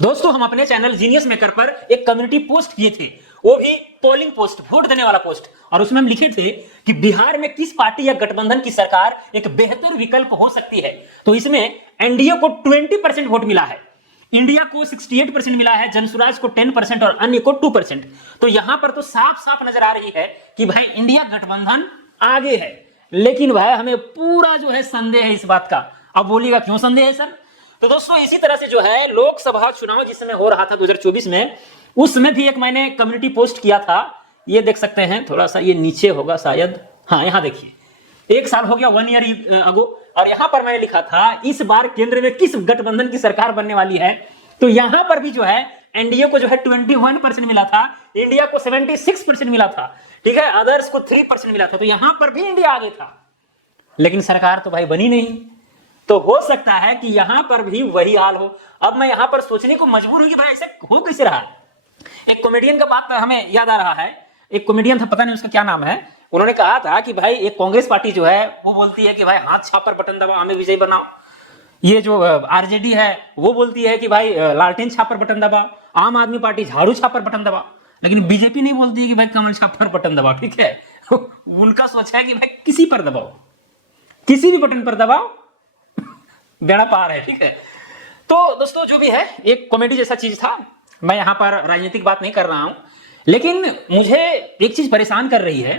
दोस्तों हम अपने चैनल जीनियस मेकर पर एक कम्युनिटी पोस्ट किए थे, वो भी पोलिंग पोस्ट, वोट देने वाला पोस्ट। और उसमें हम लिखे थे कि बिहार में किस पार्टी या गठबंधन की सरकार एक बेहतर विकल्प हो सकती है। तो इसमें एनडीए को 20% वोट मिला है, इंडिया को 68% मिला है, जनसुराज को 10% और अन्य को 2%। तो यहां पर तो साफ साफ नजर आ रही है कि भाई इंडिया गठबंधन आगे है। लेकिन भाई हमें पूरा जो है संदेह है इस बात का। अब बोलिएगा क्यों संदेह है सर? तो दोस्तों इसी तरह से जो है लोकसभा चुनाव जिस समय हो रहा था 2024 में, उसमें भी एक मैंने कम्युनिटी पोस्ट किया था। ये देख सकते हैं, थोड़ा सा ये नीचे होगा शायद, हाँ यहां देखिए, 1 साल हो गया, 1 ईयर अगो। और यहां पर मैंने लिखा था इस बार केंद्र में किस गठबंधन की सरकार बनने वाली है। तो यहां पर भी जो है एनडीए को जो है 21% मिला था, इंडिया को 76% मिला था, ठीक है, अदर्स को 3% मिला था। तो यहां पर भी इंडिया आगे था, लेकिन सरकार तो भाई बनी नहीं। तो हो सकता है कि यहां पर भी वही हाल हो। अब मैं यहां पर सोचने को मजबूर हूं कि भाई ऐसे हो कैसे रहा। एक कॉमेडियन का बात हमें याद आ रहा है, एक कॉमेडियन था, पता नहीं उसका क्या नाम है, उन्होंने कहा था कि भाई एक कांग्रेस पार्टी जो है वो बोलती है कि भाई हाथ छाप पर बटन दबाओ हमें विजयी बनाओ। ये जो आरजेडी है वो बोलती है कि भाई लालटेन छाप पर बटन दबाओ। आम आदमी पार्टी झाड़ू छाप पर बटन दबाओ। लेकिन बीजेपी नहीं बोलती है कि भाई कमल छाप पर बटन दबाओ, ठीक है। उनका सोच है कि भाई किसी पर दबाओ, किसी भी बटन पर दबाओ, बेड़ा पार है, ठीक है। तो दोस्तों जो भी है एक कॉमेडी जैसा चीज था। मैं यहां पर राजनीतिक बात नहीं कर रहा हूं, लेकिन मुझे एक चीज परेशान कर रही है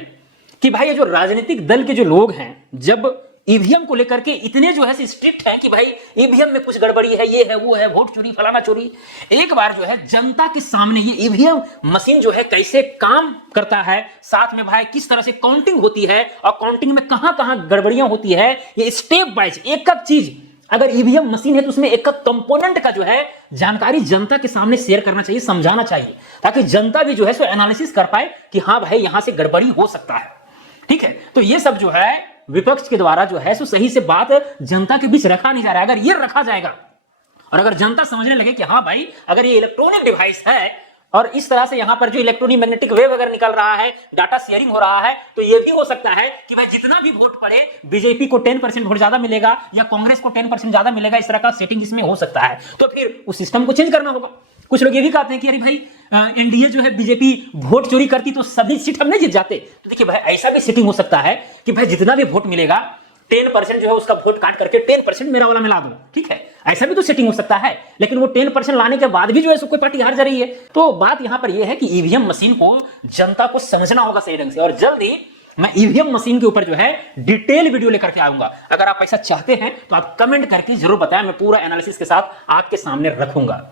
कि भाई ये जो राजनीतिक दल के जो लोग हैं, जब ईवीएम को लेकर के इतने जो है स्ट्रिक्ट हैं कि भाई ईवीएम में कुछ गड़बड़ी है, ये है वो है, वोट चोरी फलाना चोरी। एक बार जो है जनता के सामने ये ईवीएम मशीन जो है कैसे काम करता है, साथ में भाई किस तरह से काउंटिंग होती है और काउंटिंग में कहां कहां गड़बड़ियां होती है, ये स्टेप बाइज एक एक चीज, अगर ईवीएम मशीन है तो उसमें एक एक कंपोनेंट का जो है जानकारी जनता के सामने शेयर करना चाहिए, समझाना चाहिए, ताकि जनता भी जो है सो एनालिसिस कर पाए कि हाँ भाई यहां से गड़बड़ी हो सकता है, ठीक है। तो ये सब जो है विपक्ष के द्वारा जो है सो सही से बात जनता के बीच रखा नहीं जा रहा है। अगर ये रखा जाएगा और अगर जनता समझने लगे कि हाँ भाई अगर ये इलेक्ट्रॉनिक डिवाइस है और इस तरह से यहां पर जो इलेक्ट्रॉनिक मैग्नेटिक वेव अगर निकल रहा है, डाटा शेयरिंग हो रहा है, तो ये भी हो सकता है कि भाई जितना भी वोट पड़े बीजेपी को 10% वोट ज्यादा मिलेगा या कांग्रेस को 10% ज्यादा मिलेगा। इस तरह का सेटिंग इसमें हो सकता है। तो फिर उस सिस्टम को चेंज करना होगा। कुछ लोग ये भी कहते हैं कि अरे भाई एनडीए जो है बीजेपी वोट चोरी करती तो सभी सीट हम नहीं जीत जाते। तो देखिए भाई ऐसा भी सेटिंग हो सकता है कि भाई जितना भी वोट मिलेगा 10% जो है उसका वोट काट करके 10% मेरा वाला मिला दो, ठीक है। ऐसा भी तो सेटिंग हो सकता है। लेकिन वो 10% लाने के बाद भी जो है कोई पार्टी हार जा रही है। तो बात यहां पर यह है कि ईवीएम मशीन को जनता को समझना होगा सही ढंग से। और जल्द ही मैं ईवीएम मशीन के ऊपर जो है डिटेल वीडियो लेकर के आऊंगा। अगर आप ऐसा चाहते हैं तो आप कमेंट करके जरूर बताएं, मैं पूरा एनालिसिस के साथ आपके सामने रखूंगा।